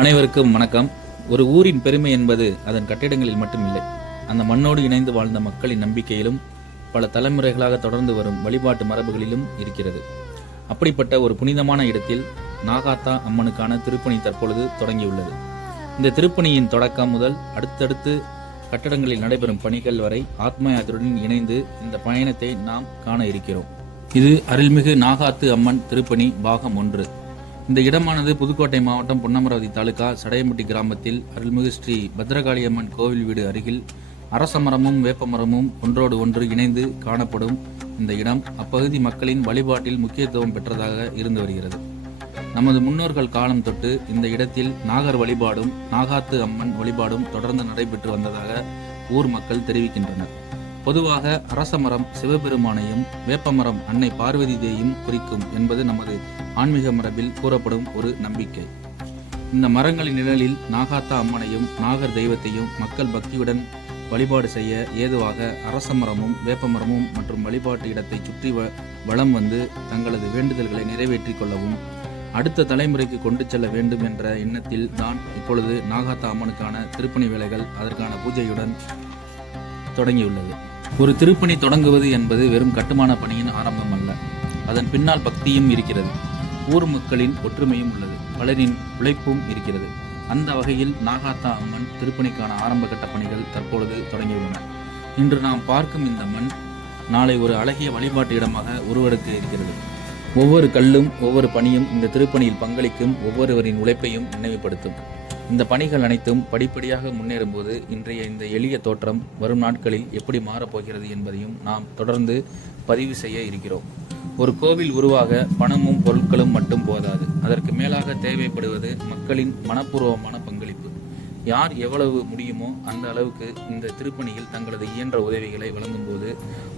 அனைவருக்கும் வணக்கம். ஒரு ஊரின் பெருமை என்பது அதன் கட்டிடங்களில் மட்டுமில்லை, அந்த மண்ணோடு இணைந்து வாழ்ந்த மக்களின் நம்பிக்கையிலும் பல தலைமுறைகளாக தொடர்ந்து வரும் வழிபாட்டு மரபுகளிலும் இருக்கிறது. அப்படிப்பட்ட ஒரு புனிதமான இடத்தில் நாகாத்தா அம்மனுக்கான திருப்பணி தற்பொழுது தொடங்கியுள்ளது. இந்த திருப்பணியின் தொடக்கம் முதல் அடுத்தடுத்து கட்டடங்களில் நடைபெறும் பணிகள் வரை ஆத்ம யாத்திரையுடன் இணைந்து இந்த பயணத்தை நாம் காண இருக்கிறோம். இது அருள்மிகு நாகாத்து அம்மன் திருப்பணி பாகம் 1. இந்த இடமானது புதுக்கோட்டை மாவட்டம் பொன்னமராவதி தாலுகா சடையம்பட்டி கிராமத்தில் அருள்மிகு ஸ்ரீ பத்ரகாளியம்மன் கோவில் வீடு அருகில் அரசமரமும் வேப்பமரமும் ஒன்றோடு ஒன்று இணைந்து காணப்படும் இந்த இடம் அப்பகுதி மக்களின் வழிபாட்டில் முக்கியத்துவம் பெற்றதாக இருந்து வருகிறது. நமது முன்னோர்கள் காலம் தொட்டு இந்த இடத்தில் நாகர் வழிபாடும் நாகாத்து அம்மன் வழிபாடும் தொடர்ந்து நடைபெற்று வந்ததாக ஊர் மக்கள் தெரிவிக்கின்றனர். பொதுவாக அரசமரம் சிவபெருமானையும் வேப்பமரம் அன்னை பார்வதி தேவியும் குறிக்கும் என்பது நமது ஆன்மீக மரபில் கூறப்படும் ஒரு நம்பிக்கை. இந்த மரங்களின் நிழலில் நாகாத்தா அம்மனையும் நாகர் தெய்வத்தையும் மக்கள் பக்தியுடன் வழிபாடு செய்ய ஏதுவாக அரசமரமும் வேப்பமரமும் மற்றும் வழிபாட்டு இடத்தை சுற்றி வலம் வந்து தங்களது வேண்டுதல்களை நிறைவேற்றிக் கொள்ளவும் அடுத்த தலைமுறைக்கு கொண்டு செல்ல வேண்டும் என்ற எண்ணத்தில் தான் இப்பொழுது நாகாத்தா அம்மனுக்கான திருப்பணி வேலைகள் அதற்கான பூஜையுடன் தொடங்கியுள்ளது. ஒரு திருப்பணி தொடங்குவது என்பது வெறும் கட்டுமான பணியின் ஆரம்பம் அல்ல, அதன் பின்னால் பக்தியும் இருக்கிறது, ஊர் மக்களின் ஒற்றுமையும் உள்ளது, பலரின் உழைப்பும் இருக்கிறது. அந்த வகையில் நாகாத்தா அம்மன் திருப்பணிக்கான ஆரம்ப கட்ட பணிகள் தற்பொழுது தொடங்கியுள்ளன. இன்று நாம் பார்க்கும் இந்த மண் நாளை ஒரு அழகிய வழிபாட்டு இடமாக உருவெடுக்க இருக்கிறது. ஒவ்வொரு கல்லும் ஒவ்வொரு பணியும் இந்த திருப்பணியில் பங்களிக்கும் ஒவ்வொருவரின் உழைப்பையும் நினைவுபடுத்தும். இந்த பணிகள் அனைத்தும் படிப்படியாக முன்னேறும் போது இன்றைய இந்த எளிய தோற்றம் வரும் நாட்களில் எப்படி மாறப்போகிறது என்பதையும் நாம் தொடர்ந்து பதிவு செய்ய இருக்கிறோம். ஒரு கோவில் உருவாக பணமும் பொருட்களும் மட்டும் போதாது, அதற்கு மேலாக தேவைப்படுவது மக்களின் மனப்பூர்வமான பங்களிப்பு. யார் எவ்வளவு முடியுமோ அந்த அளவுக்கு இந்த திருப்பணியில் தங்களது இயன்ற உதவிகளை வழங்கும் போது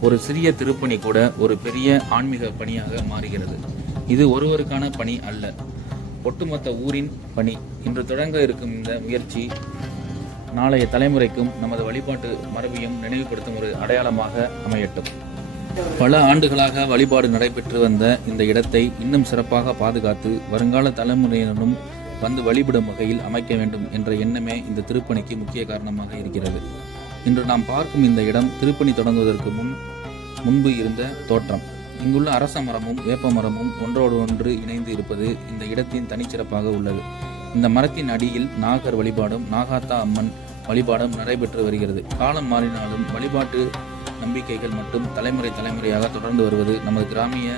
ஒரு சிறிய திருப்பணி கூட ஒரு பெரிய ஆன்மீக பணியாக மாறுகிறது. இது ஒருவருக்கான பணி அல்ல, ஒட்டுமொத்த ஊரின் பணி. இன்று தொடங்க இருக்கும் இந்த முயற்சி நாளைய தலைமுறைக்கும் நமது வழிபாட்டு மரபையும் நினைவுபடுத்தும் ஒரு அடையாளமாக அமையட்டும். பல ஆண்டுகளாக வழிபாடு நடைபெற்று வந்த இந்த இடத்தை இன்னும் சிறப்பாக பாதுகாத்து வருங்கால தலைமுறையினரும் வந்து வழிபடும் வகையில் அமைக்க வேண்டும் என்ற எண்ணமே இந்த திருப்பணிக்கு முக்கிய காரணமாக இருக்கிறது. இன்று நாம் பார்க்கும் இந்த இடம் திருப்பணி தொடங்குவதற்கு முன்பு இருந்த தோற்றம். இங்குள்ள அரச மரமும் வேப்ப மரமும் ஒன்றோடு ஒன்று இணைந்து இருப்பது இந்த இடத்தின் தனிச்சிறப்பாக உள்ளது. இந்த மரத்தின் அடியில் நாகர் வழிபாடும் நாகாத்தா அம்மன் வழிபாடும் நடைபெற்று வருகிறது. காலம் மாறினாலும் வழிபாட்டு நம்பிக்கைகள் மட்டும் தலைமுறையாக தொடர்ந்து வருவது நமது கிராமிய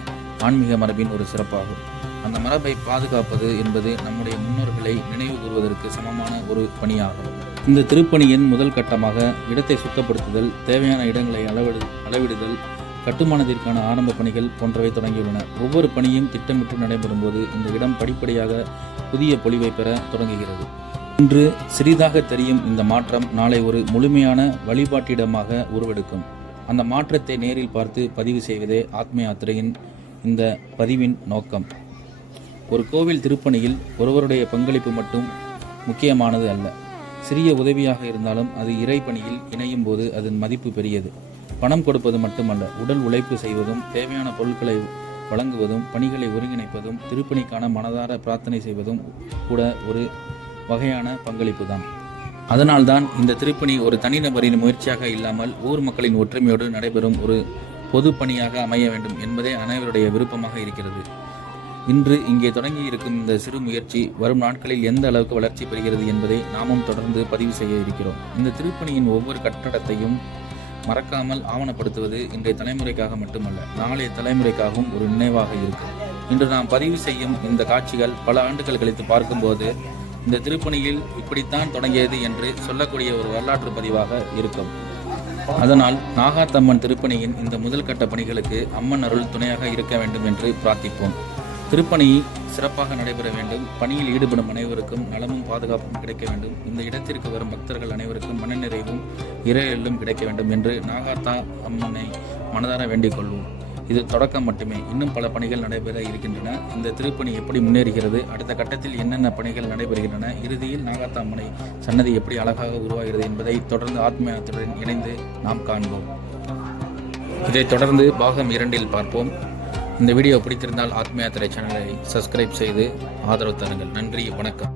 ஆன்மீக மரபின் ஒரு சிறப்பாகும். அந்த மரபை பாதுகாப்பது என்பது நம்முடைய முன்னோர்களை நினைவு கூறுவதற்கு சமமான ஒரு பணியாகும். இந்த திருப்பணியின் முதல் கட்டமாக இடத்தை சுத்தப்படுத்துதல், தேவையான இடங்களை அளவிடுதல், கட்டுமானத்திற்கான ஆரம்ப பணிகள் போன்றவை தொடங்கியுள்ளன. ஒவ்வொரு பணியும் திட்டமிட்டு நடைபெறும் போது இந்த இடம் படிப்படியாக புதிய பொலிவை பெற தொடங்குகிறது. இன்று சிறிதாக தெரியும் இந்த மாற்றம் நாளை ஒரு முழுமையான வழிபாட்டிடமாக உருவெடுக்கும். அந்த மாற்றத்தை நேரில் பார்த்து பதிவு செய்வதே ஆத்ம யாத்திரையின் இந்த பதிவின் நோக்கம். ஒரு கோவில் திருப்பணியில் ஒருவருடைய பங்களிப்பு மட்டும் முக்கியமானது அல்ல, சிறிய உதவியாக இருந்தாலும் அது இறை பணியில் இணையும் போது அதன் மதிப்பு பெரியது. பணம் கொடுப்பது மட்டுமல்ல, உடல் உழைப்பு செய்வதும் தேவையான பொருட்களை வழங்குவதும் பணிகளை ஒருங்கிணைப்பதும் திருப்பணிக்கான மனதார பிரார்த்தனை செய்வதும் கூட ஒரு வகையான பங்களிப்பு தான். அதனால்தான் இந்த திருப்பணி ஒரு தனிநபரின் முயற்சியாக இல்லாமல் ஊர் மக்களின் ஒற்றுமையோடு நடைபெறும் ஒரு பொது பணியாக அமைய வேண்டும் என்பதே அனைவருடைய விருப்பமாக இருக்கிறது. இன்று இங்கே தொடங்கி இருக்கும் இந்த சிறு முயற்சி வரும் நாட்களில் எந்த அளவுக்கு வளர்ச்சி பெறுகிறது என்பதை நாமும் தொடர்ந்து பதிவு செய்ய இருக்கிறோம். இந்த திருப்பணியின் ஒவ்வொரு கட்டடத்தையும் மறக்காமல் ஆவணப்படுத்துவது இன்றைய தலைமுறைக்காக மட்டுமல்ல, நாளைய தலைமுறைக்காகவும் ஒரு நினைவாக இருக்கும். இன்று நாம் பதிவு செய்யும் இந்த காட்சிகள் பல ஆண்டுகள் கழித்து பார்க்கும்போது இந்த திருப்பணியில் இப்படித்தான் தொடங்கியது என்று சொல்லக்கூடிய ஒரு வரலாற்று பதிவாக இருக்கும். அதனால் நாகாத்தம்மன் திருப்பணியின் இந்த முதல் கட்ட பணிகளுக்கு அம்மன் அருள் துணையாக இருக்க வேண்டும் என்று பிரார்த்திப்போம். திருப்பணி சிறப்பாக நடைபெற வேண்டும். பணியில் ஈடுபடும் அனைவருக்கும் நலமும் பாதுகாப்பும் கிடைக்க வேண்டும். இந்த இடத்திற்கு வரும் பக்தர்கள் அனைவருக்கும் மனநிறைவும் இறையலும் கிடைக்க வேண்டும் என்று நாகாத்தா அம்மனை மனதார வேண்டிக் கொள்வோம். இது தொடக்கம் மட்டுமே, இன்னும் பல பணிகள் நடைபெற இருக்கின்றன. இந்த திருப்பணி எப்படி முன்னேறுகிறது, அடுத்த கட்டத்தில் என்னென்ன பணிகள் நடைபெறுகின்றன, இறுதியில் நாகாத்தா அம்மனை சன்னதி எப்படி அழகாக உருவாகிறது என்பதை தொடர்ந்து ஆத்ம யாத்திரையுடன் இணைந்து நாம் காண்போம். இதைத் தொடர்ந்து பாகம் 2 பார்ப்போம். இந்த வீடியோ பிடித்திருந்தால் ஆத்ம யாத்திரை சேனலை சப்ஸ்கிரைப் செய்து ஆதரவு தருங்கள். நன்றி, வணக்கம்.